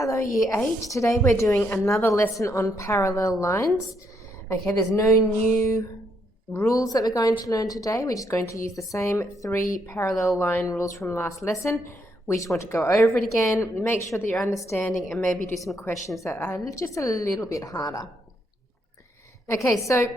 Hello Year 8, today we're doing another lesson on parallel lines. Okay, there's no new rules that we're going to learn today. We're just going to use the same 3 parallel line rules from last lesson. We just want to go over it again, make sure that you're understanding, and maybe do some questions that are just a little bit harder. Okay, so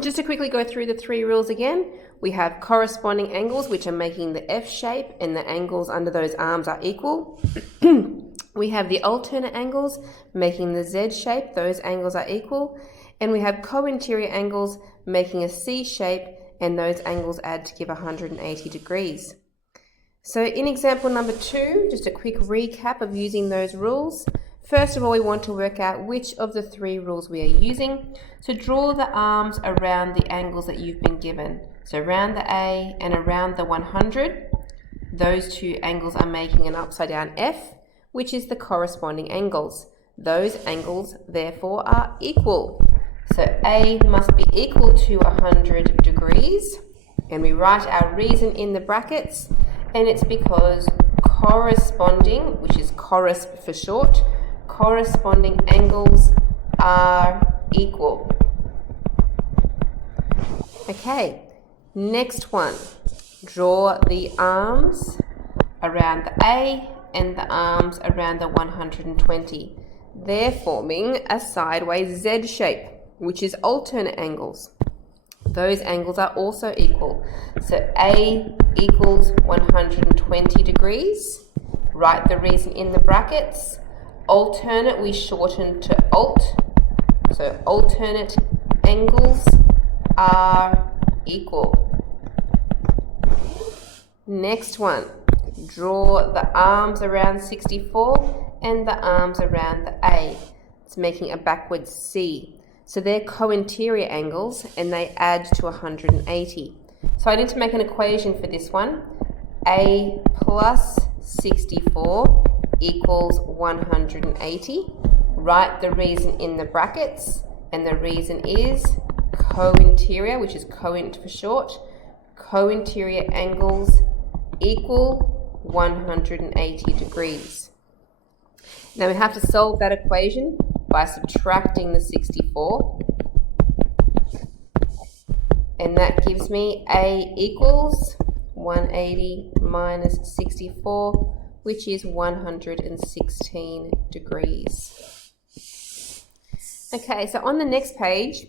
just to quickly go through the 3 rules again, we have corresponding angles which are making the F shape and the angles under those arms are equal. We have the alternate angles making the Z shape, those angles are equal. And we have co-interior angles making a C shape, and those angles add to give 180 degrees. So in example number 2, just a quick recap of using those rules. First of all, we want to work out which of the 3 rules we are using. So draw the arms around the angles that you've been given. So around the A and around the 100, those 2 angles are making an upside down F, which is the corresponding angles. Those angles therefore are equal. So A must be equal to 100 degrees, and we write our reason in the brackets, and it's because corresponding, which is chorus for short, corresponding angles are equal. Okay, next one. Draw the arms around the A and the arms around the 120. They're forming a sideways Z shape, which is alternate angles. Those angles are also equal. So A equals 120 degrees. Write the reason in the brackets. Alternate we shorten to alt. So alternate angles are equal. Next one. Draw the arms around 64 and the arms around the A. It's making a backwards C. So they're co-interior angles and they add to 180. So I need to make an equation for this one. A plus 64 equals 180. Write the reason in the brackets, and the reason is co-interior, which is cont for short. Co-interior angles equal 180 degrees. Now we have to solve that equation by subtracting the 64, and that gives me A equals 180 minus 64, which is 116 degrees. Okay, so on the next page,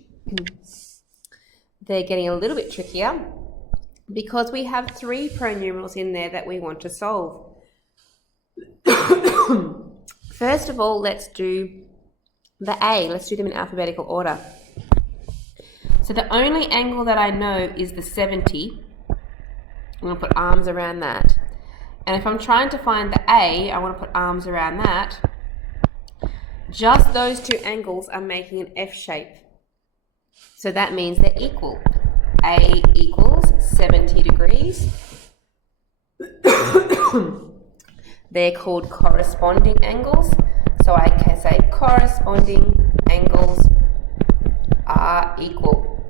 they're getting a little bit trickier because we have 3 pronumerals in there that we want to solve. First of all, let's do the A. Let's do them in alphabetical order. So the only angle that I know is the 70. I'm going to put arms around that. And if I'm trying to find the A, I want to put arms around that. Just those 2 angles are making an F shape. So that means they're equal. A equals 70 degrees. They're called corresponding angles. So I can say corresponding angles are equal.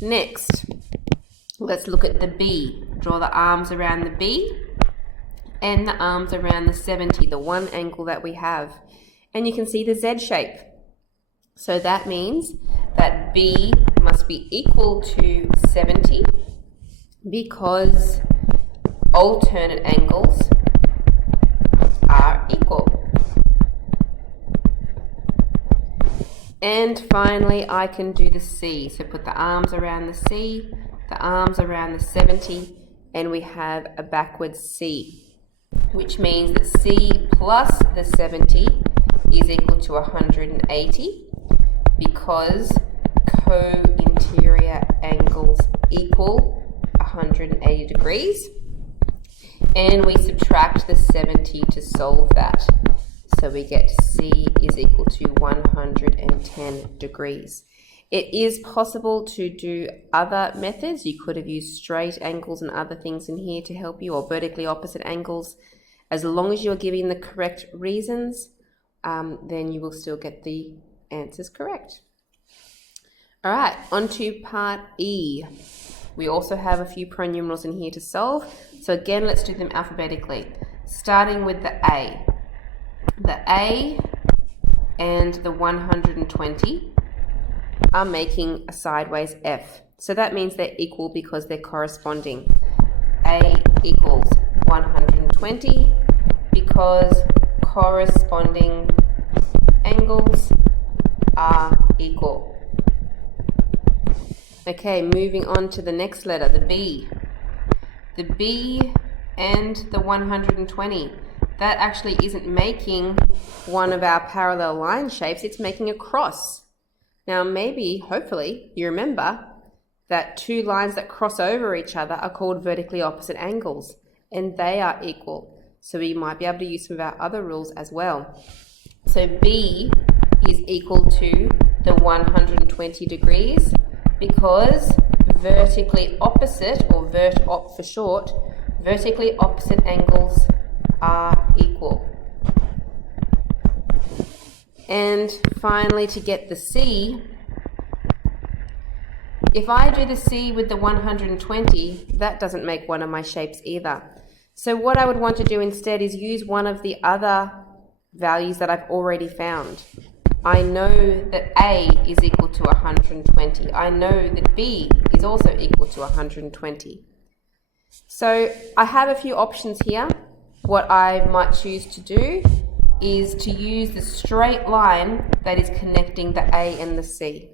Next, let's look at the B. Draw the arms around the B and the arms around the 70, the one angle that we have. And you can see the Z shape. So that means that B must be equal to 70 because alternate angles are equal. And finally, I can do the C. So put the arms around the C, the arms around the 70, and we have a backwards C, which means that C plus the 70 is equal to 180 because co-interior angles equal 180 degrees. And we subtract the 70 to solve that. So we get C is equal to 110 degrees. It is possible to do other methods. You could have used straight angles and other things in here to help you, or vertically opposite angles. As long as you're giving the correct reasons, then you will still get the answers correct. All right, on to part E. We also have a few pronumerals in here to solve. So again, let's do them alphabetically. starting with the A. The A and the 120 are making a sideways F. So that means they're equal because they're corresponding. A equals 120 because corresponding angles are equal. Okay, moving on to the next letter, the B. The B and the 120. That actually isn't making one of our parallel line shapes, it's making a cross. Now maybe, hopefully, you remember that two lines that cross over each other are called vertically opposite angles, and they are equal. So we might be able to use some of our other rules as well. So B is equal to the 120 degrees because vertically opposite, or vert-op for short, vertically opposite angles are equal. And finally, to get the C, if I do the C with the 120, that doesn't make one of my shapes either. So what I would want to do instead is use one of the other values that I've already found. I know that A is equal to 120. I know that B is also equal to 120. So I have a few options here. What I might choose to do is to use the straight line that is connecting the A and the C.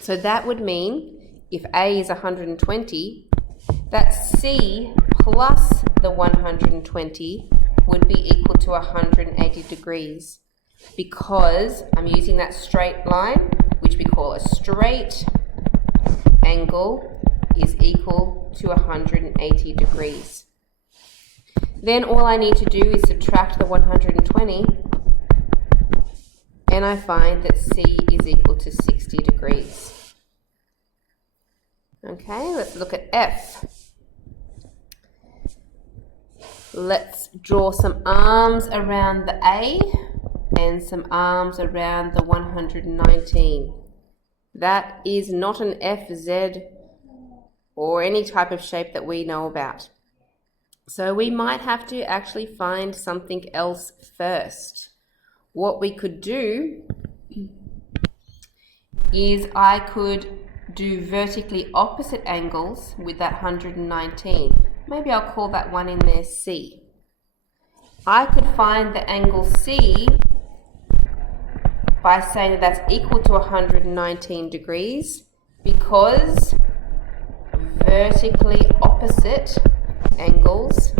So that would mean if A is 120, that C plus the 120 would be equal to 180 degrees because I'm using that straight line, which we call a straight angle, is equal to 180 degrees. Then all I need to do is subtract the 120 and I find that C is equal to 60 degrees. Okay, let's look at F. Let's draw some arms around the A and some arms around the 119. That is not an FZ or any type of shape that we know about. So we might have to actually find something else first. What we could do is I could do vertically opposite angles with that 119. Maybe I'll call that one in there C. I could find the angle C by saying that that's equal to 119 degrees because vertically opposite angles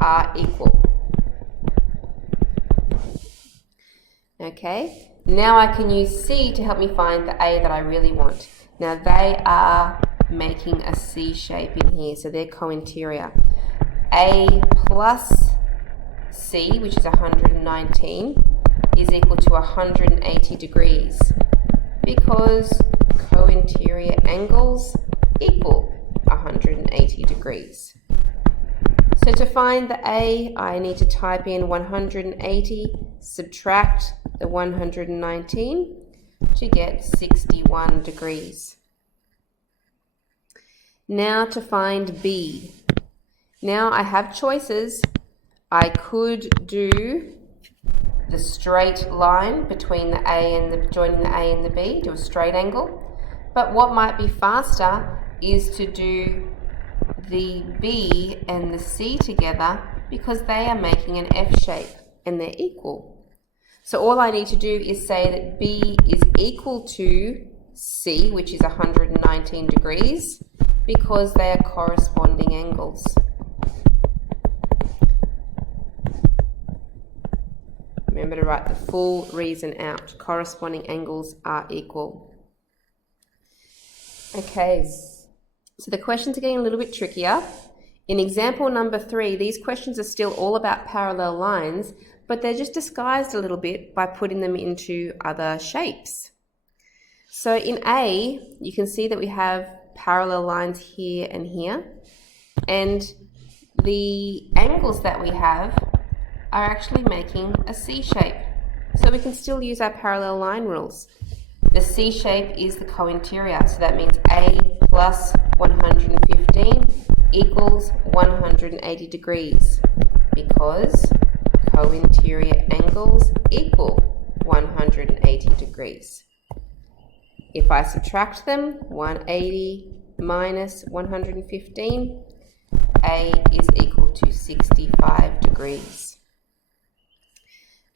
are equal. Okay, now I can use C to help me find the A that I really want. Now they are making a C shape in here, so they're co-interior. A plus C, which is 119, is equal to 180 degrees because co-interior angles equal 180 degrees. So to find the A, I need to type in 180, subtract the 119 to get 61 degrees. Now to find B. Now I have choices. I could do the straight line between the A and the, joining the A and the B, do a straight angle. But what might be faster is to do the B and the C together because they are making an F shape and they're equal. So all I need to do is say that B is equal to C, which is 119 degrees, because they are corresponding angles. Remember to write the full reason out. Corresponding angles are equal. Okay, so the questions are getting a little bit trickier. In example number 3, these questions are still all about parallel lines, but they're just disguised a little bit by putting them into other shapes. So in A, you can see that we have parallel lines here and here, and the angles that we have are actually making a C shape. So we can still use our parallel line rules. The C shape is the co-interior, so that means A plus 115 equals 180 degrees. because co-interior angles equal 180 degrees. If I subtract them, 180 minus 115, A is equal to 65 degrees.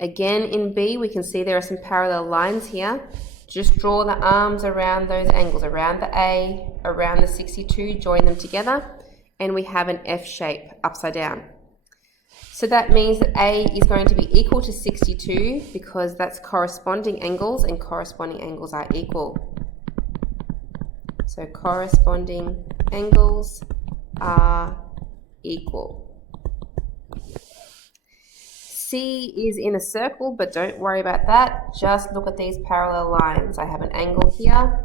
Again, in B, we can see there are some parallel lines here. Just draw the arms around those angles, around the A, around the 62, join them together, and we have an F shape upside down. So that means that A is going to be equal to 62 because that's corresponding angles, and corresponding angles are equal. So corresponding angles are equal. C is in a circle, but don't worry about that. Just look at these parallel lines. I have an angle here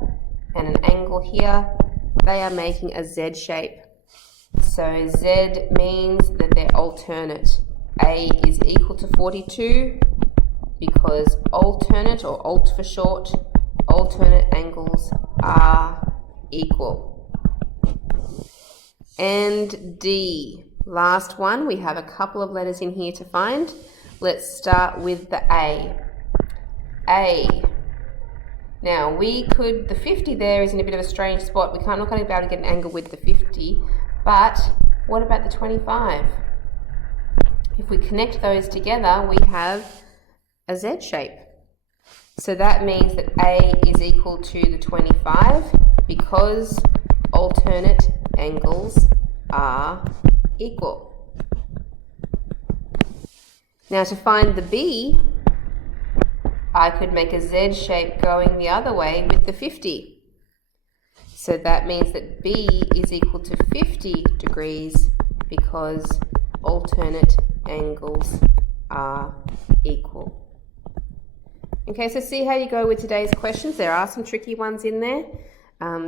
and an angle here. They are making a Z shape. So Z means that they're alternate. A is equal to 42 because alternate, or alt for short, alternate angles are equal. And D, last one, we have a couple of letters in here to find. Let's start with the A. A. Now the 50 there is in a bit of a strange spot. We're not going to be able to get an angle with the 50, but what about the 25? If we connect those together, we have a Z shape. So that means that A is equal to the 25 because alternate angles are equal. Now to find the B, I could make a Z shape going the other way with the 50. So that means that B is equal to 50 degrees because alternate angles are equal. Okay, so see how you go with today's questions. There are some tricky ones in there.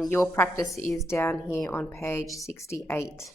Your practice is down here on page 68.